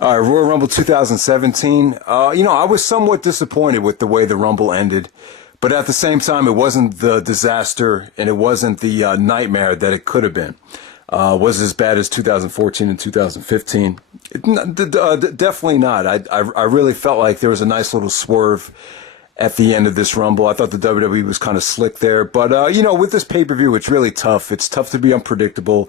All right, Royal Rumble 2017. I was somewhat disappointed with the way the Rumble ended, but at the same time, it wasn't the disaster and it wasn't the nightmare that it could have been. Was as bad as 2014 and 2015. Definitely not. I really felt like there was a nice little swerve at the end of this Rumble. I thought the WWE was kind of slick there. But, with this pay-per-view, it's really tough. It's tough to be unpredictable.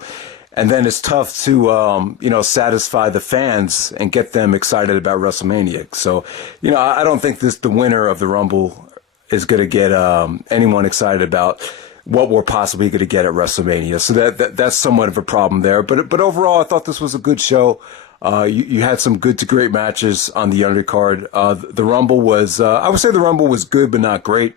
And then it's tough to, satisfy the fans and get them excited about WrestleMania. So, I don't think the winner of the Rumble is going to get anyone excited about what we're possibly going to get at WrestleMania. So that's somewhat of a problem there. But overall, I thought this was a good show. You had some good to great matches on the undercard. The Rumble was, I would say the Rumble was good, but not great.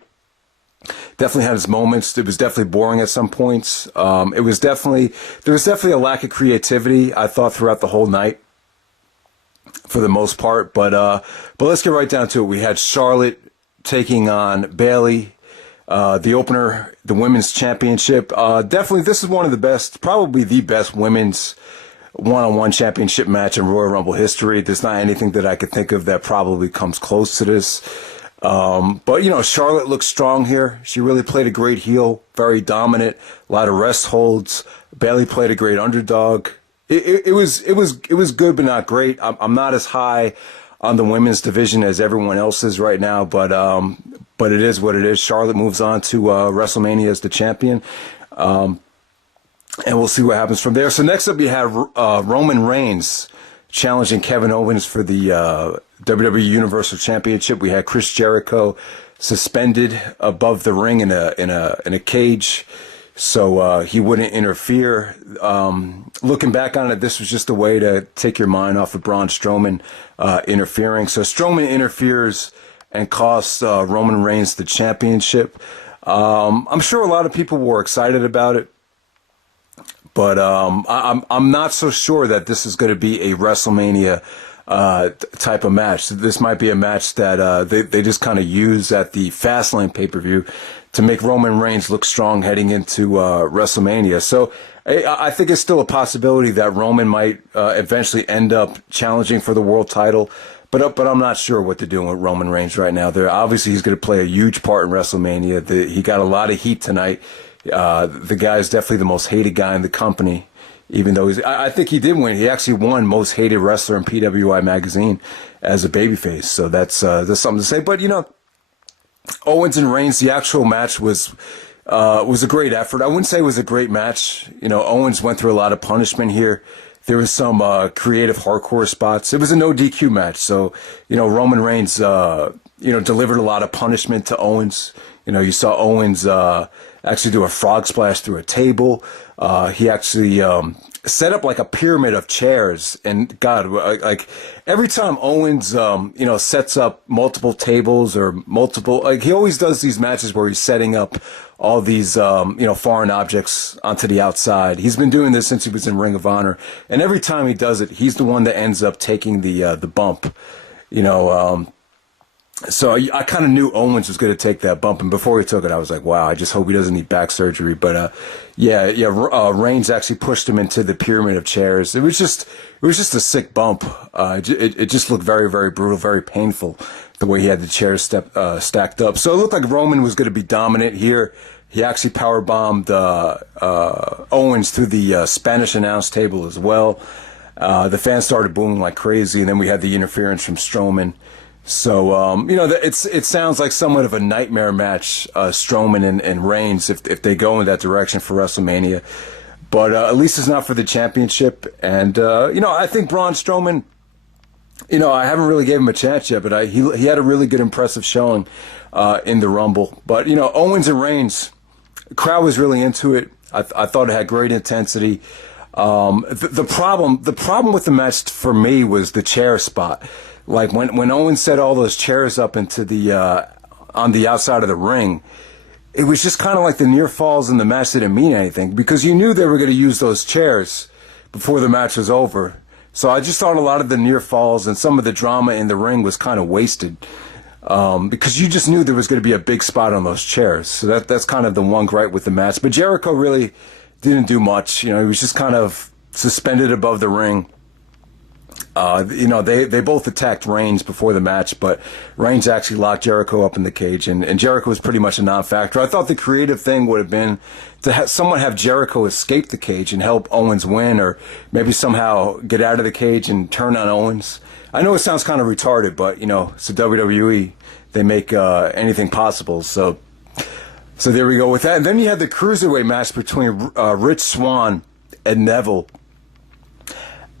Definitely had its moments. It was definitely boring at some points. There was definitely a lack of creativity, I thought, throughout the whole night, for the most part. But let's get right down to it. We had Charlotte taking on Bayley, the opener, the women's championship. Definitely, this is one of the best, probably the best women's one-on-one championship match in Royal Rumble history. There's not anything that I could think of that probably comes close to this. But Charlotte looked strong here. She really played a great heel, very dominant, a lot of rest holds. Bayley played a great underdog. It was good, but not great. I'm not as high on the women's division as everyone else is right now, but it is what it is. Charlotte moves on to WrestleMania as the champion. And we'll see what happens from there. So next up, you have Roman Reigns challenging Kevin Owens for the WWE Universal Championship. We had Chris Jericho suspended above the ring in a cage, so he wouldn't interfere. Looking back on it, this was just a way to take your mind off of Braun Strowman interfering. So Strowman interferes and costs Roman Reigns the championship. I'm sure a lot of people were excited about it. But I'm not so sure that this is going to be a WrestleMania type of match. This might be a match that they just kind of use at the Fastlane pay-per-view to make Roman Reigns look strong heading into WrestleMania. So I think it's still a possibility that Roman might eventually end up challenging for the world title. But I'm not sure what they're doing with Roman Reigns right now. Obviously, he's going to play a huge part in WrestleMania. He got a lot of heat tonight. The guy is definitely the most hated guy in the company, even though I think he did win. He actually won most hated wrestler in PWI magazine as a babyface. So that's something to say. But Owens and Reigns, the actual match was a great effort. I wouldn't say it was a great match. Owens went through a lot of punishment here. There was some creative hardcore spots. It was a no DQ match. So Roman Reigns delivered a lot of punishment to Owens. You saw Owens actually do a frog splash through a table. He actually set up like a pyramid of chairs. And God, like every time Owens, sets up multiple tables or multiple, like he always does these matches where he's setting up all these, foreign objects onto the outside. He's been doing this since he was in Ring of Honor. And every time he does it, he's the one that ends up taking the bump, So I kind of knew Owens was going to take that bump, and before he took it, I was like, "Wow, I just hope he doesn't need back surgery." But Reigns actually pushed him into the pyramid of chairs. It was just a sick bump. It just looked very, very brutal, very painful the way he had the chairs stacked up. So it looked like Roman was going to be dominant here. He actually powerbombed Owens through the Spanish announce table as well. The fans started booing like crazy, and then we had the interference from Strowman. So, it sounds like somewhat of a nightmare match, Strowman and Reigns, if they go in that direction for WrestleMania. But at least it's not for the championship. And, I think Braun Strowman, I haven't really gave him a chance yet, but he had a really good, impressive showing in the Rumble. But, Owens and Reigns, the crowd was really into it. I thought it had great intensity. The problem with the match for me was the chair spot. Like when Owens set all those chairs up into the on the outside of the ring, it was just kind of like the near falls in the match didn't mean anything because you knew they were going to use those chairs before the match was over. So I just thought a lot of the near falls and some of the drama in the ring was kind of wasted because you just knew there was going to be a big spot on those chairs. So that's kind of the one gripe with the match. But Jericho really didn't do much. He was just kind of suspended above the ring. They both attacked Reigns before the match, but Reigns actually locked Jericho up in the cage, and Jericho was pretty much a non-factor. I thought the creative thing would have been to have Jericho escape the cage and help Owens win, or maybe somehow get out of the cage and turn on Owens. I know it sounds kind of retarded, but it's the WWE. They make anything possible. So there we go with that. And then you had the cruiserweight match between Rich Swan and Neville.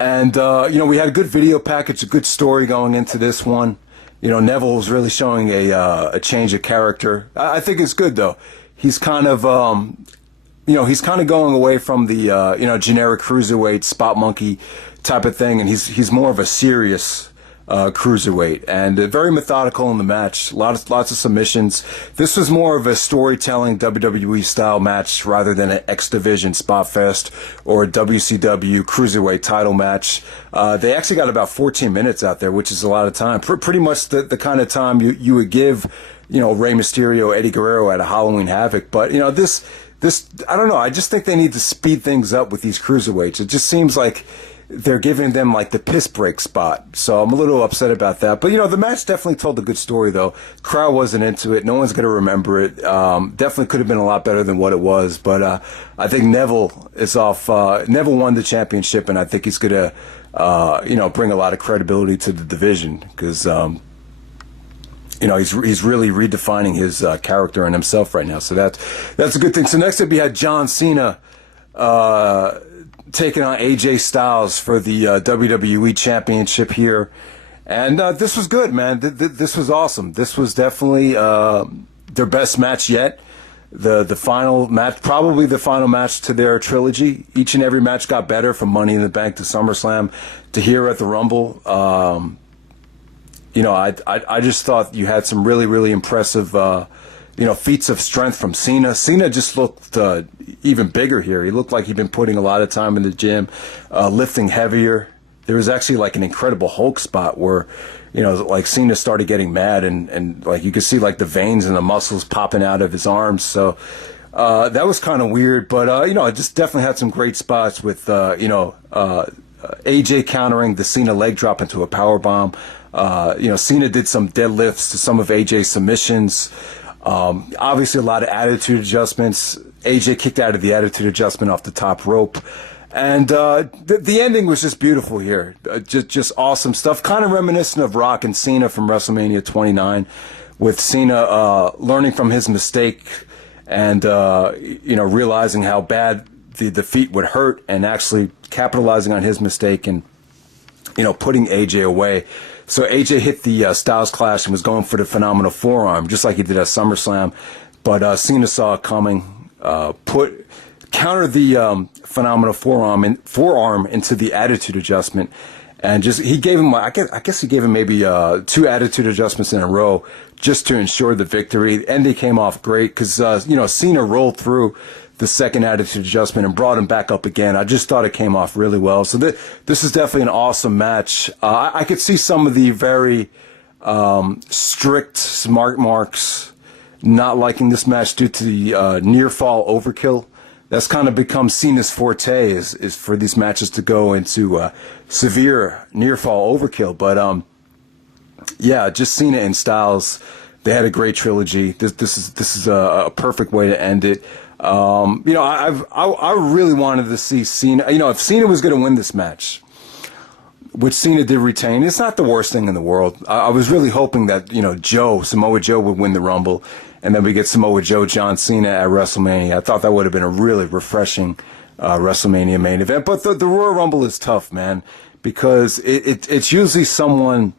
And, we had a good video package, a good story going into this one. Neville was really showing a change of character. I think it's good, though. He's kind of, he's kind of going away from the, generic cruiserweight, spot monkey type of thing. And he's more of a serious cruiserweight, and very methodical in the match. Lots of submissions. This was more of a storytelling WWE style match rather than an X Division spot fest or a WCW cruiserweight title match. They actually got about 14 minutes out there, which is a lot of time. Pretty much the kind of time you would give, Rey Mysterio, Eddie Guerrero at a Halloween Havoc. But this I don't know. I just think they need to speed things up with these cruiserweights. It just seems like they're giving them like the piss break spot. So I'm a little upset about that. But, the match definitely told a good story, though. Crowd wasn't into it. No one's going to remember it. Definitely could have been a lot better than what it was. But I think Neville is off. Neville won the championship, and I think he's going to, bring a lot of credibility to the division because, he's really redefining his character and himself right now. So that's a good thing. So next up, you had John Cena taking on AJ Styles for the WWE Championship here. And this was good, man. This was awesome. This was definitely their best match yet. The final match, probably the final match to their trilogy. Each and every match got better, from Money in the Bank to SummerSlam to here at the Rumble. I just thought you had some really, really impressive feats of strength from Cena. Cena just looked even bigger here. He looked like he'd been putting a lot of time in the gym, lifting heavier. There was actually like an Incredible Hulk spot where, like Cena started getting mad and like you could see like the veins and the muscles popping out of his arms. So that was kind of weird. But, I just definitely had some great spots with, AJ countering the Cena leg drop into a power bomb. Cena did some deadlifts to some of AJ's submissions. Obviously a lot of attitude adjustments. AJ kicked out of the attitude adjustment off the top rope. And the ending was just beautiful here. Just awesome stuff. Kind of reminiscent of Rock and Cena from WrestleMania 29, with Cena learning from his mistake and, realizing how bad the defeat would hurt and actually capitalizing on his mistake and, putting AJ away. So AJ hit the Styles Clash and was going for the phenomenal forearm, just like he did at SummerSlam. But Cena saw it coming, countered the phenomenal forearm into the attitude adjustment, and he gave him, I guess he gave him maybe 2 attitude adjustments in a row just to ensure the victory. The ending came off great because Cena rolled through the second attitude adjustment and brought him back up again. I just thought it came off really well. So this is definitely an awesome match. I could see some of the very strict smart marks not liking this match due to the near fall overkill. That's kind of become Cena's forte, is for these matches to go into severe near fall overkill. But just Cena and Styles, they had a great trilogy. This is a perfect way to end it. I really wanted to see Cena. If Cena was going to win this match, which Cena did retain, it's not the worst thing in the world. I was really hoping that Samoa Joe would win the Rumble, and then we get Samoa Joe, John Cena at WrestleMania. I thought that would have been a really refreshing WrestleMania main event. But the Royal Rumble is tough, man, because it's usually someone.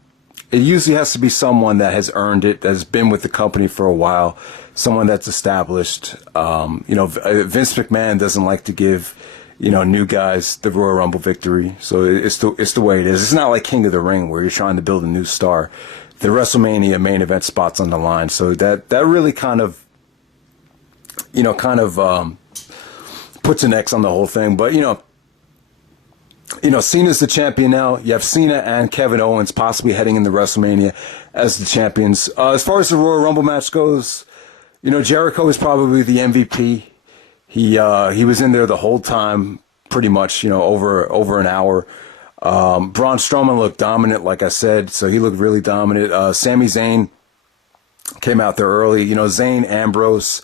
It usually has to be someone that has earned it, that has been with the company for a while, someone that's established. Vince McMahon doesn't like to give, new guys the Royal Rumble victory. So it's the way it is. It's not like King of the Ring where you're trying to build a new star. The WrestleMania main event spot's on the line. So that really kind of puts an X on the whole thing. But, Cena's the champion now. You have Cena and Kevin Owens possibly heading into WrestleMania as the champions. As far as the Royal Rumble match goes, Jericho is probably the MVP. He was in there the whole time, pretty much, over an hour. Braun Strowman looked dominant, like I said, so he looked really dominant. Sami Zayn came out there early. You know, Zayn, Ambrose,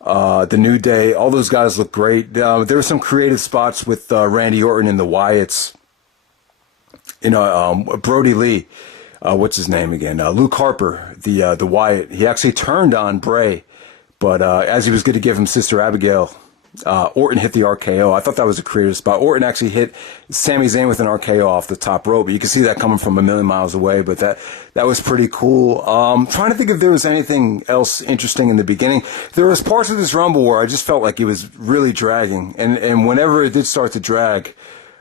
The New Day, all those guys look great. There were some creative spots with Randy Orton and the Wyatts. You know, Brody Lee, what's his name again? Luke Harper, the Wyatt. He actually turned on Bray, but as he was going to give him Sister Abigail, Orton hit the RKO. I thought that was a creative spot. Orton actually hit Sami Zayn with an RKO off the top rope. You can see that coming from a million miles away, but that was pretty cool. Trying to think if there was anything else interesting in the beginning. There was parts of this Rumble where I just felt like it was really dragging, and whenever it did start to drag,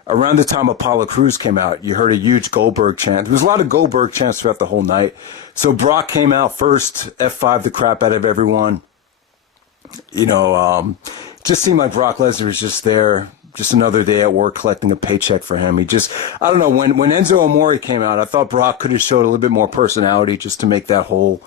around the time Apollo Crews came out, you heard a huge Goldberg chant. There was a lot of Goldberg chants throughout the whole night. So Brock came out first, F5 the crap out of everyone. You know, just seemed like Brock Lesnar was just there, just another day at work collecting a paycheck for him. I don't know, when Enzo Amore came out, I thought Brock could have showed a little bit more personality just to make that whole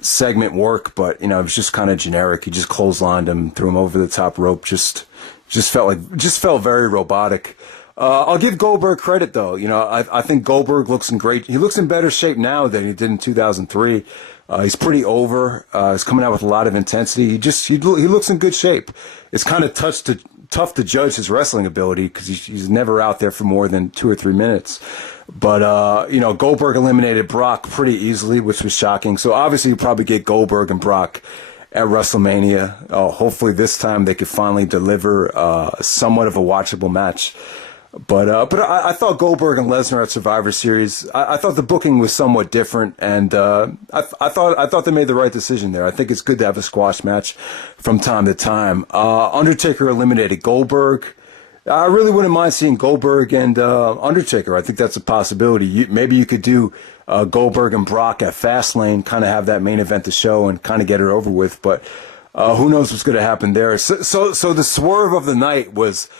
segment work, but, you know, it was just kind of generic. He just clotheslined him, threw him over the top rope, just felt very robotic. I'll give Goldberg credit, though. You know, I think Goldberg looks in great. He looks in better shape now than he did in 2003. He's pretty over. He's coming out with a lot of intensity. He looks in good shape. It's kind of tough to judge his wrestling ability because he's never out there for more than 2 or 3 minutes. But you know, Goldberg eliminated Brock pretty easily, which was shocking. So obviously, you probably get Goldberg and Brock at WrestleMania. Hopefully, this time they could finally deliver somewhat of a watchable match. But I thought Goldberg and Lesnar at Survivor Series, I thought the booking was somewhat different, and I thought they made the right decision there. I think it's good to have a squash match from time to time. Undertaker eliminated Goldberg. I really wouldn't mind seeing Goldberg and Undertaker. I think that's a possibility. Maybe you could do Goldberg and Brock at Fastlane, kind of have that main event the show and kind of get it over with. But who knows what's going to happen there. So the swerve of the night was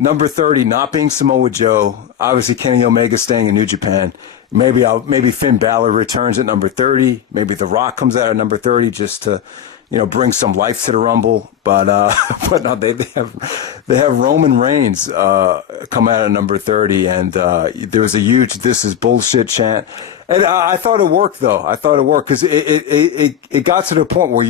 number 30 not being Samoa Joe. Obviously, Kenny Omega staying in New Japan. Maybe Finn Balor returns at number 30. Maybe The Rock comes out at number 30 just to, you know, bring some life to the Rumble. But no, they have Roman Reigns come out at number 30, and there was a huge "This is bullshit" chant. And I thought it worked, though. I thought it worked because it got to the point where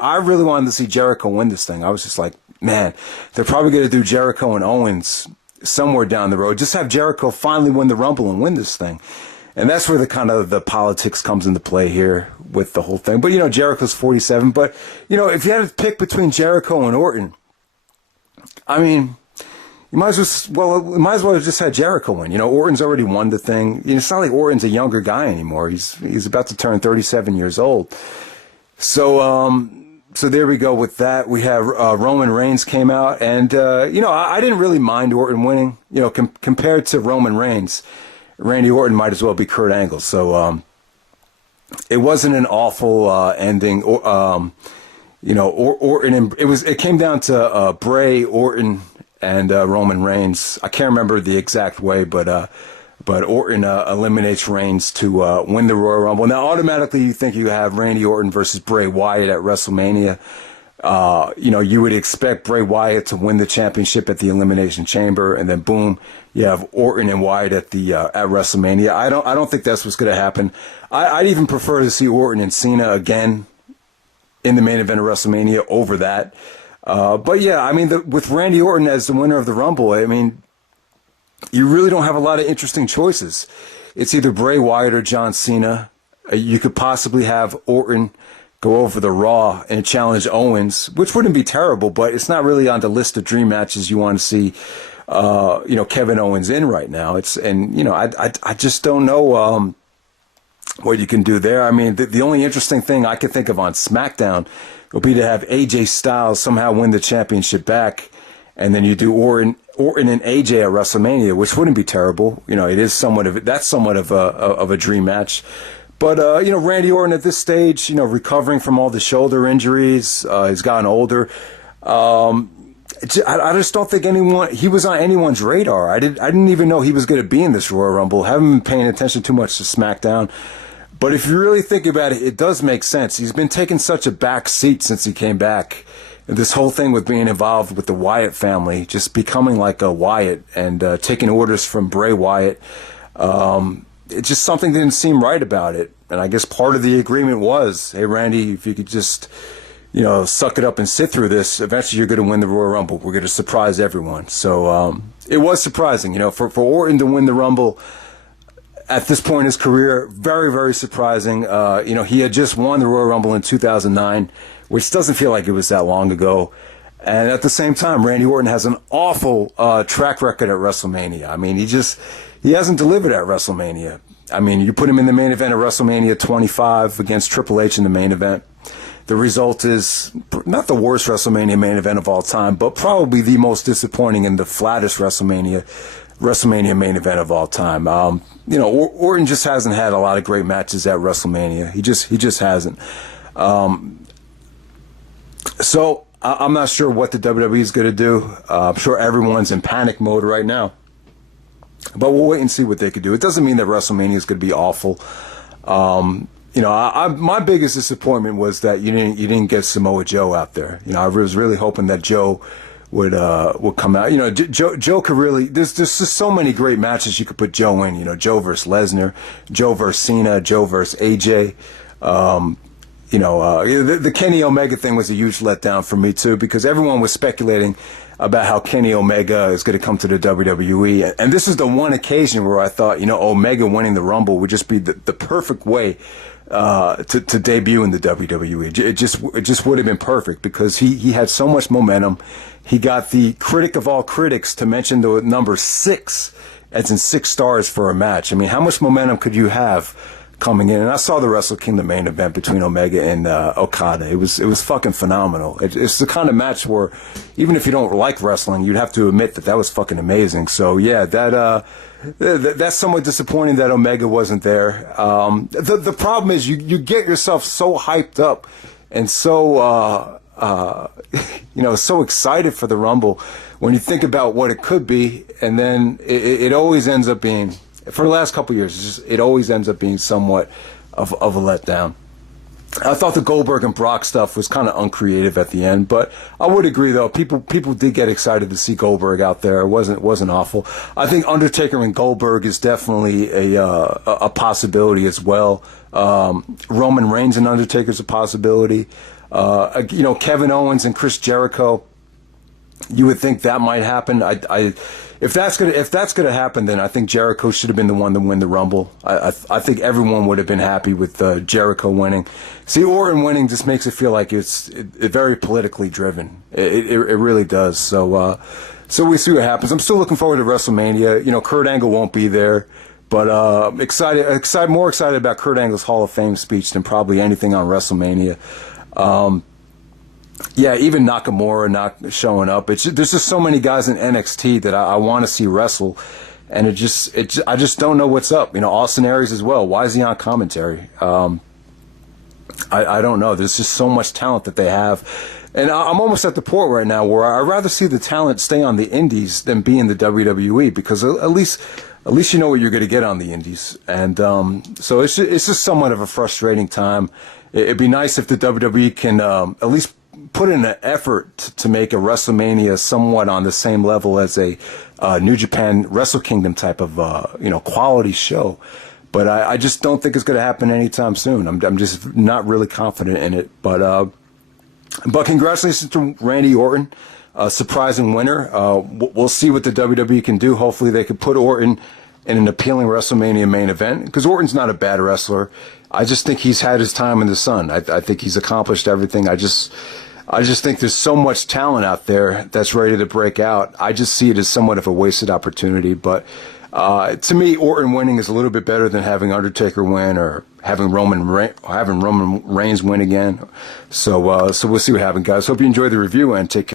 I really wanted to see Jericho win this thing. I was just like, man, they're probably going to do Jericho and Owens somewhere down the road. Just have Jericho finally win the Rumble and win this thing. And that's where the politics comes into play here with the whole thing. But, you know, Jericho's 47. But, you know, if you had to pick between Jericho and Orton, I mean, you might as well have just had Jericho win. You know, Orton's already won the thing. You know, it's not like Orton's a younger guy anymore. He's about to turn 37 years old. So there we go with that. We have Roman Reigns came out, and you know, I didn't really mind Orton winning. You know, compared to Roman Reigns, Randy Orton might as well be Kurt Angle. So it wasn't an awful ending. You know, Orton and it came down to Bray, Orton, and Roman Reigns. I can't remember the exact way, but Orton eliminates Reigns to win the Royal Rumble. Now, automatically, you think you have Randy Orton versus Bray Wyatt at WrestleMania. You know, you would expect Bray Wyatt to win the championship at the Elimination Chamber, and then boom, you have Orton and Wyatt at WrestleMania. I don't think that's what's going to happen. I'd even prefer to see Orton and Cena again in the main event of WrestleMania over that. But yeah, I mean, with Randy Orton as the winner of the Rumble, I mean, you really don't have a lot of interesting choices. It's either Bray Wyatt or John Cena. You could possibly have Orton go over the Raw and challenge Owens, which wouldn't be terrible, but it's not really on the list of dream matches you want to see, you know, Kevin Owens in right now. You know, I just don't know what you can do there. I mean, the only interesting thing I could think of on SmackDown would be to have AJ Styles somehow win the championship back, and then you do Orton and AJ at WrestleMania, which wouldn't be terrible. You know, that's somewhat of a dream match. But, you know, Randy Orton at this stage, you know, recovering from all the shoulder injuries, he's gotten older. I just don't think he was on anyone's radar. I didn't even know he was going to be in this Royal Rumble. Haven't been paying attention too much to SmackDown. But if you really think about it, it does make sense. He's been taking such a back seat since he came back. this whole thing with being involved with the Wyatt family, just becoming like a Wyatt and taking orders from Bray Wyatt, it just something didn't seem right about it. And I guess part of the agreement was, hey, Randy, if you could just, suck it up and sit through this, eventually you're going to win the Royal Rumble. We're going to surprise everyone. So it was surprising, for Orton to win the Rumble at this point in his career. Very, very surprising. He had just won the Royal Rumble in 2009, which doesn't feel like it was that long ago. And at the same time, Randy Orton has an awful track record at WrestleMania. I mean, he hasn't delivered at WrestleMania. I mean, you put him in the main event of WrestleMania 25 against Triple H in the main event. The result is not the worst WrestleMania main event of all time, but probably the most disappointing and the flattest WrestleMania main event of all time. Orton just hasn't had a lot of great matches at WrestleMania. He just hasn't. So I'm not sure what the WWE is going to do. I'm sure everyone's in panic mode right now. But we'll wait and see what they could do. It doesn't mean that WrestleMania is going to be awful. My biggest disappointment was that you didn't get Samoa Joe out there. I was really hoping that Joe would come out. Joe could really. There's just so many great matches you could put Joe in. Joe versus Lesnar, Joe versus Cena, Joe versus AJ. The Kenny Omega thing was a huge letdown for me too, because everyone was speculating about how Kenny Omega is going to come to the WWE. And this is the one occasion where I thought, Omega winning the Rumble would just be the perfect way to debut in the WWE. It just would have been perfect, because he had so much momentum. He got the critic of all critics to mention the number 6, as in 6 stars for a match. I mean, how much momentum could you have coming in? And I saw the Wrestle Kingdom main event between Omega and Okada. It was fucking phenomenal. It's the kind of match where even if you don't like wrestling, you'd have to admit that was fucking amazing. So yeah, that's somewhat disappointing that Omega wasn't there. The problem is you get yourself so hyped up and so so excited for the Rumble when you think about what it could be, and then it always ends up being, for the last couple of years, it always ends up being somewhat of a letdown. I thought the Goldberg and Brock stuff was kind of uncreative at the end, but I would agree though, people did get excited to see Goldberg out there. It wasn't awful. I think Undertaker and Goldberg is definitely a possibility as well. Roman Reigns and Undertaker's a possibility. Kevin Owens and Chris Jericho. You would think that might happen. If that's gonna happen, then I think Jericho should have been the one to win the Rumble. I think everyone would have been happy with Jericho winning. See, Orton winning just makes it feel like it's very politically driven. It really does. So we see what happens. I'm still looking forward to WrestleMania. Kurt Angle won't be there, but more excited about Kurt Angle's Hall of Fame speech than probably anything on WrestleMania. Yeah, even Nakamura not showing up. There's just so many guys in NXT that I want to see wrestle, and I just don't know what's up. Austin Aries as well. Why is he on commentary? I don't know. There's just so much talent that they have, and I'm almost at the point right now where I'd rather see the talent stay on the Indies than be in the WWE, because at least you know what you're going to get on the Indies, and so it's just somewhat of a frustrating time. It'd be nice if the WWE can at least put in an effort to make a WrestleMania somewhat on the same level as a New Japan Wrestle Kingdom type of quality show. But I just don't think it's going to happen anytime soon. I'm just not really confident in it. But congratulations to Randy Orton, surprising winner. We'll see what the WWE can do. Hopefully they can put Orton in an appealing WrestleMania main event, because Orton's not a bad wrestler. I just think he's had his time in the sun. I think he's accomplished everything. I just think there's so much talent out there that's ready to break out. I just see it as somewhat of a wasted opportunity. But to me, Orton winning is a little bit better than having Undertaker win or having Roman Reigns win again. So we'll see what happens, guys. Hope you enjoyed the review, and take care.